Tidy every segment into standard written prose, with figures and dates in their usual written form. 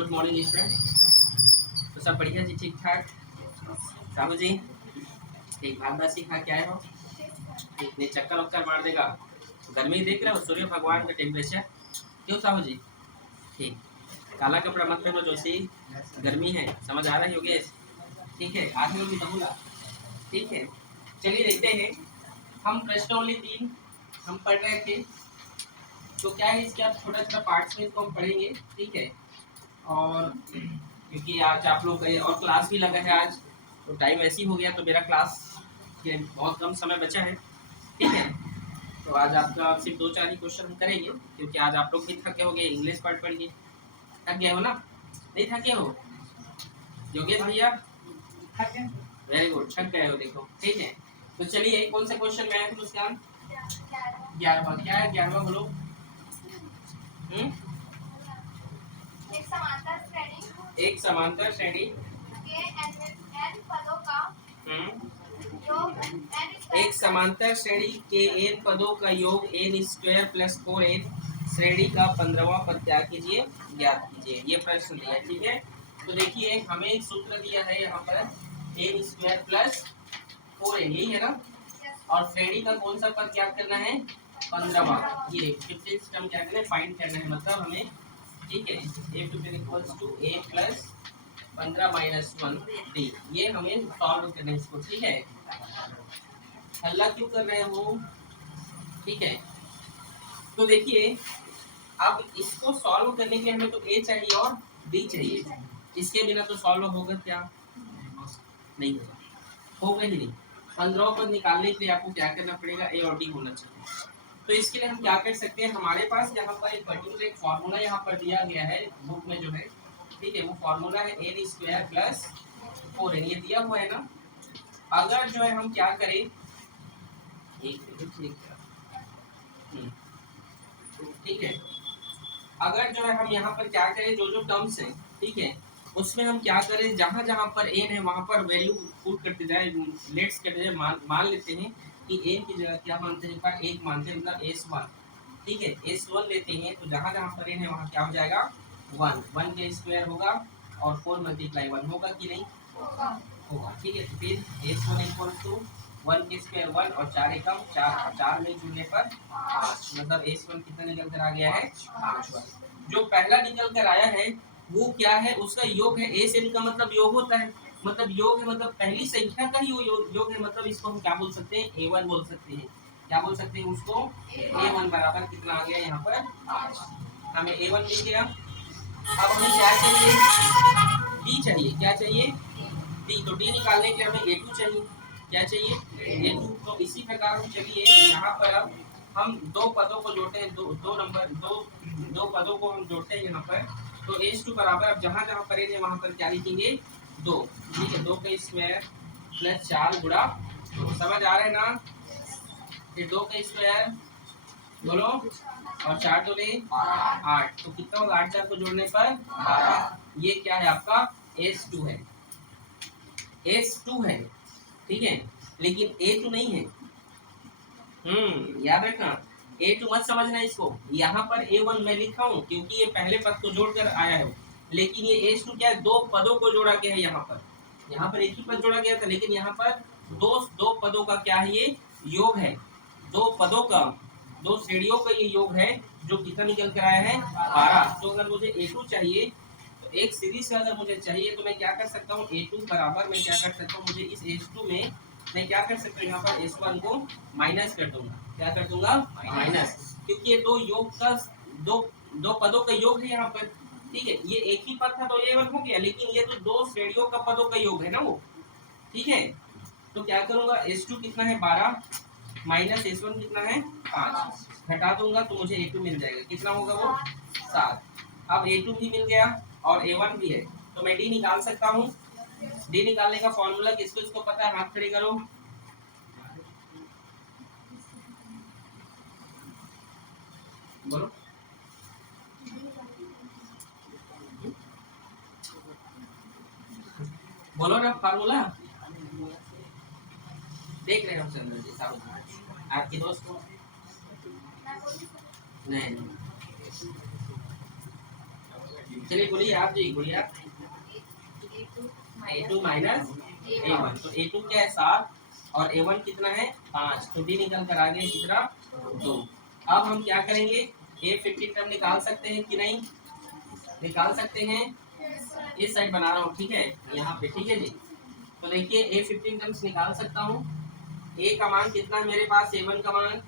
Good morning student. तो सब बढ़िया जी, ठीक ठाक। साहू जी ठीक, भात बासी खा के आए हो? ठीक, नहीं चक्कर वक्कर मार देगा। गर्मी देख रहे हो, सूर्य भगवान का टेम्परेचर। क्यों साहू जी? ठीक, काला कपड़ा मत पहनो जोशी, गर्मी है, समझ आ रहा है योगेश? ठीक है, आगे होगी बबूला। ठीक है, चलिए देखते हैं। हम प्रश्नावली 3 हम पढ़ रहे थे, तो क्या है इसके आप छोटा छोटा पार्ट्स में इसको हम पढ़ेंगे। ठीक है, और क्योंकि आज आप लोग का और क्लास भी लगा है आज, तो टाइम ऐसी हो गया, तो मेरा क्लास के बहुत कम समय बचा है। ठीक है, तो आज आपका सिर्फ 2-4 ही क्वेश्चन हम करेंगे, क्योंकि आज आप लोग भी थके हो गए, इंग्लिश पढ़ के थक गए हो ना? नहीं थके हो योगेश भैया? वेरी गुड, थक गए हो देखो। ठीक है, तो चलिए कौन सा क्वेश्चन में है मुस्कान? 11वां। क्या है 11वां बोलो? एक समांतर श्रेणी के n पदों का योग एक समांतर श्रेणी के n पदों का योग n स्क्वायर प्लस 4n श्रेणी का 15वां पद क्या कीजिए, ज्ञात कीजिए। ये प्रश्न दिया है। ठीक है, तो देखिए हमें सूत्र दिया है यहाँ पर n स्क्वायर प्लस 4n, यही है ना? और श्रेणी का कौन सा पद ज्ञात करना है? 15वां। ये 15th टर्म क्या करना है, फाइंड करना है, मतलब हमें। ठीक है, a two equals to a plus 15 minus 1 d, ये हमें सॉल्व करना है इसको। ठीक है, हल्ला क्यों कर रहे हो? ठीक है, तो देखिए अब इसको सॉल्व करने के लिए हमें तो a चाहिए और b चाहिए। इसके बिना तो सॉल्व होगा क्या? नहीं होगा, होगा ही नहीं। 15 पद निकालने के लिए आपको क्या करना पड़ेगा, a और d होना चाहिए। तो इसके लिए हम क्या कर सकते हैं, हमारे पास यहाँ पर एक पर्टिकुलर एक फॉर्मूला यहाँ पर दिया गया है बुक में जो है। ठीक है, वो फॉर्मूला है n स्क्वायर प्लस 4n, ये दिया हुआ है ना? अगर जो है हम क्या करें, ठीक है, अगर जो है हम यहाँ पर क्या करें, जो जो टर्म्स हैं, ठीक है, उसमें हम क्या करें, जहाँ जहाँ पर n है वहाँ पर वैल्यू पुट करते जाए, लेट्स करते जाए। मान लेते हैं कि n की जगह क्या मानते हैं, पर 1 मानते हैं, मतलब s1। ठीक है, s1 लेते हैं, तो जहाँ जहाँ पर n है वहाँ क्या हो जाएगा, 1 का स्क्वायर होगा, और 4 मल्टीप्लाई 1 होगा कि नहीं होगा। ठीक है, तो फिर s1 इक्वल टू 1 के स्क्वायर 1 और 4 एकम 4, 4 में जुड़ने पर 5, मतलब s1 कितना निकल कर आ गया है, 5। जो पहला निकल कर आया है वो क्या है, उसका योग है। s n का मतलब योग होता है, मतलब योग है, मतलब पहली संख्या का ही वो योग है, मतलब इसको हम क्या बोल सकते हैं, a1 बोल सकते हैं। क्या बोल सकते हैं उसको, a1 बराबर कितना आ गया यहाँ पर 5। हमें a1 मिल गया। अब हमें क्या चाहिए, d चाहिए। क्या चाहिए, डी। तो डी निकालने के लिए हमें a2 चाहिए। क्या चाहिए, a2। तो इसी प्रकार हम चलिए यहाँ पर अब हम दो पदों को जोड़ते हैं, दो पदों को हम जोड़ते हैं यहाँ पर। तो h2 बराबर, अब जहाँ जहाँ पर है वहाँ पर क्या लिखेंगे, 2। ठीक है, 2 का स्क्वायर प्लस 4 गुणा, समझ आ रहा है ना? फिर 2 का स्क्वायर बोलो, और 4 तो ले 8, तो कितना होगा, 8 4 को जोड़ने पर 12। ये क्या है आपका, h2 है, S2 है। ठीक है, लेकिन A2 नहीं है। याद रखना, A2 मत समझना इसको। यहाँ पर A1 मैं लिखा हूँ क्योंकि ये पहले पद को जोड़कर आया है, लेकिन ये S2 क्या है, 2 पदों को जोड़ा गया है। यहाँ पर एक ही पद जोड़ा गया था, लेकिन यहाँ पर दो पदों का क्या है, ये योग है। 2 पदों का, 2 श्रेणियों का ये योग है, जो कितना निकल कर आया है, 12। तो अगर मुझे A2 चाहिए, एक सीरीज से अगर मुझे चाहिए, तो मैं क्या कर सकता हूँ, A2 बराबर मैं क्या कर सकता हूँ, मुझे इस S2 में मैं क्या कर सकता हूँ, यहाँ पर S1 को माइनस कर दूंगा। क्या कर दूंगा, माइनस, क्योंकि ये दो योग का, दो पदों का योग है यहाँ पर। ठीक है, ये एक ही पद था तो ये 1 हो गया, लेकिन ये तो 2 श्रेणियों का पदों का योग है ना वो। ठीक है, तो क्या करूंगा, S2 कितना है 12 माइनस S1 कितना है 5, घटा दूंगा तो मुझे A2 मिल जाएगा। कितना होगा वो, 7। अब A2 भी मिल गया और A1 भी है, तो मैं D निकाल सकता हूँ। D निकालने का फॉर्मूला किसको इसको पता है, हाथ खड़े करो। बोलो, बोलो ना फार्मूला। देख रहे हो चंद्र जी साहब, आपके दोस्त को? नहीं, चलिए बोलिए आप जी, गुड़िया। A2 माइनस A1, तो A2 क्या है 7 और A1 कितना है 5, तो D निकल कर आ गया कितना 2। अब हम क्या करेंगे, A15 टर्म निकाल सकते हैं कि नहीं, निकाल सकते हैं। इस साइड बना रहा हूँ, ठीक है, यहाँ पे, ठीक है जी। तो देखिए A15 टर्म्स निकाल सकता हूँ। A का मान कितना है मेरे पास, A1 का मान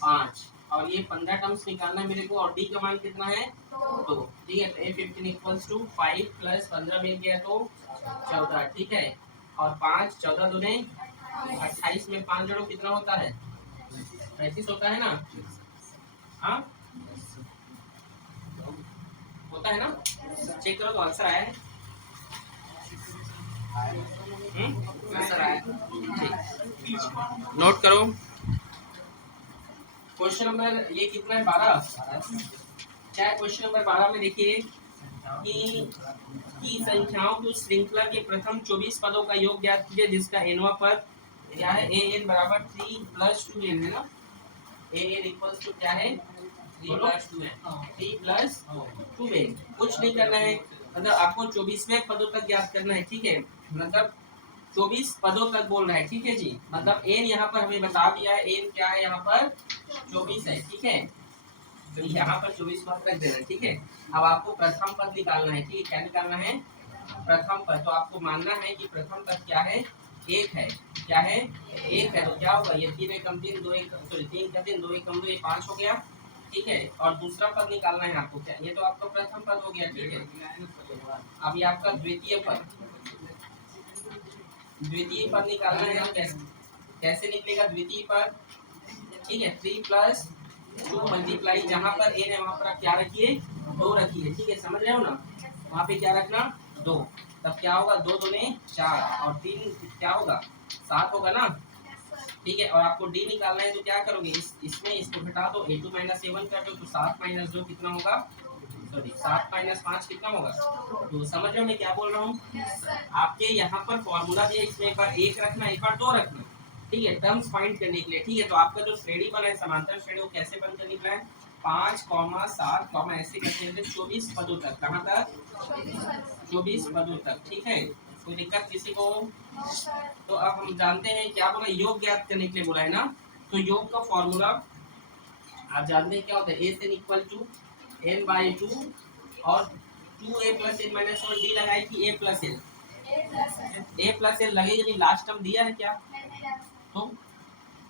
5 और ये 15 टर्म्स निकालना है मेरे को, और D का मान कितना है 2, ठीक है। तो A15 इक्वल्स टू 5 प्लस 15 मिल गया तो 14, ठीक है। और 5 14 दूने 28 में 5 जोड़ो कितना होता है 35 होता है ना, हाँ होता है ना, चेक करो तो आंसर आया है। आंसर आया, ठीक, नोट करो। क्वेश्चन नंबर ये कितना है 12, क्या है क्वेश्चन नंबर 12 में देखिए कि संख्याओं की श्रृंखला के प्रथम 24 पदों का योग ज्ञात कीजिए जिसका एनवा पद क्या है, an बराबर 3 प्लस 2n है ना, an इक्वल्स टू क्या है 3 प्लस 2n, 3 प्लस 2n। कुछ नहीं करना है, मतलब आपको 24वें पदों तक ज्ञात करना है, ठीक है, मतलब 24 पदों तक बोल रहा है, ठीक है जी। मतलब n यहाँ पर हमें बता दिया है, n क्या है यहाँ पर 24 है, ठीक है, तो यहाँ पर 24 पद रख देना, ठीक है। अब आपको प्रथम पद निकालना है, ठीक है, क्या निकालना है प्रथम पद, तो आपको मानना है कि प्रथम पद क्या है 1 है, क्या है 1 है, तो क्या होगा ये 3 एकम 3 2 1 सॉरी 3 का 3 2 एकम 2 ये 5 हो गया, ठीक है। और दूसरा पद निकालना है आपको, क्या ये तो आपका प्रथम पद हो गया, ठीक है। अब ये आपका द्वितीय पद, द्वितीय पद निकालना है, हम कैसे निकलेगा द्वितीय पद, ठीक है, 3 प्लस 2 मल्टीप्लाई, जहाँ पर n है वहाँ पर आप क्या रखिए 2 रखिए, ठीक है, समझ रहे हो ना, वहाँ पे क्या रखना 2, तब क्या होगा 2 दूने 4 और 3 क्या होगा 7 होगा ना, ठीक है। और आपको d निकालना है तो क्या करोगे, इसमें इसको घटा दो, A2 माइनस A1 कर दो, तो 7 माइनस 2 कितना होगा, सॉरी 7 माइनस 5 कितना होगा, तो समझ रहे हो मैं क्या बोल रहा हूँ। आपके यहाँ पर फॉर्मूला दिया, इसमें एक बार 1 रखना एक बार 2 रखना, ठीक है, टर्म्स फाइंड करने के लिए, ठीक है। तो आपका जो श्रेणी बना है समांतर श्रेणी, वो कैसे बनकर निकला है 5, 7, ऐसे करते हुए 24 पदों तक, कहाँ तक 24 पदों तक, ठीक है। कोई दिक्कत किसी को, तो अब हम जानते हैं क्या बोला, योग ज्ञात करने के लिए बोला है ना, तो योग का फॉर्मूला आप जानते हैं क्या होता है, a n equal to n by 2 और 2a plus n minus 1 D लगाए कि a प्लस l लगे, यदि लास्ट टर्म दिया है क्या, तो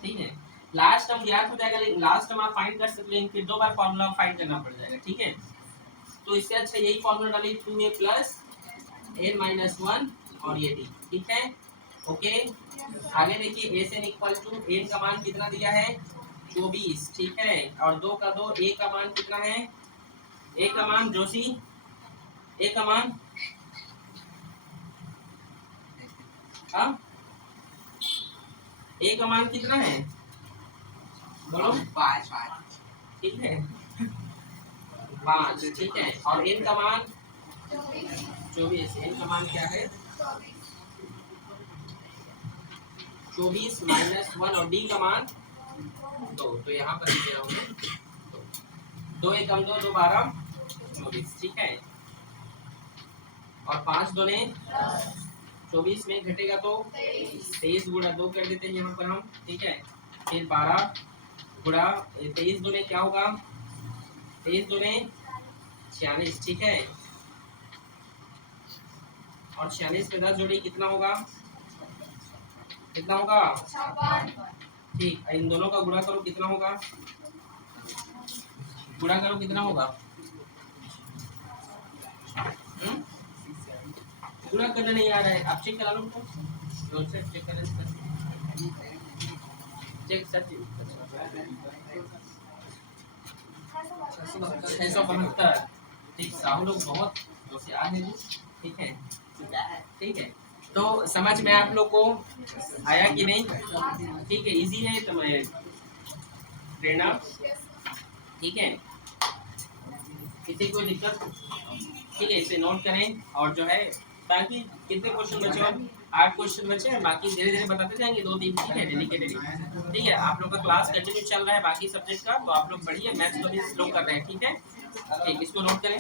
ठीक है लास्ट टर्म ज्ञात हो जाएगा, लेकिन लास्ट टर्म आप फाइंड कर सकते हैं, फिर 2 बार फॉर्मूला फाइंड करना पड़ जाएगा, ठीक है। तो इससे अच्छा यही फॉर्मूला डालिए 2a प्लस n माइनस 1 और ये डी, ठीक है, ओके। आगे देखिए S n equal to n का मान कितना दिया है 24, ठीक है, और 2 का 2, ए का मान कितना है, ए का मान जोशी, ए का मान हाँ ए का मान कितना है बोलो 5, ठीक है 5, ठीक है, और एन का मान 24, एन का मान क्या है 24 माइनस 1 और डी का मान 2, तो यहाँ पर लिख रहा हूँ मैं 2 एकम 2 2 12 24, ठीक है, और 5 2 ने 24 में घटेगा तो 23 गुणा 2 कर देते हैं यहाँ पर हम, ठीक है, फिर 12 गुणा 23 दूने क्या होगा 23 दूने 46, ठीक है, और 46 में 10 जोड़ी कितना होगा, कितना होगा ठीक, इन दोनों का गुणा करो कितना होगा, गुणा करो कितना होगा, गुणा करना नहीं आ रहा है, आप चेक करा लो तो चेक करें, चेक सर 672, ठीक, साहू लोग बहुत होशियार हैं, ठीक है, ठीक है। तो समझ में आप लोग को आया कि नहीं, ठीक है, इजी है, तो मैं प्रेरणा, ठीक है, किसी को दिक्कत, ठीक है, इसे नोट करें, और जो है बाकी कितने क्वेश्चन बचे, 8 क्वेश्चन बचे हैं, बाकी धीरे धीरे बताते जाएंगे 2-3, ठीक है, डेली के डेली, ठीक है। आप लोग का क्लास कंटिन्यू चल रहा है बाकी सब्जेक्ट का, तो आप लोग बढ़िया मैथ्स को भी स्लो कर रहे हैं, ठीक है, ठीक, इसको नोट करें।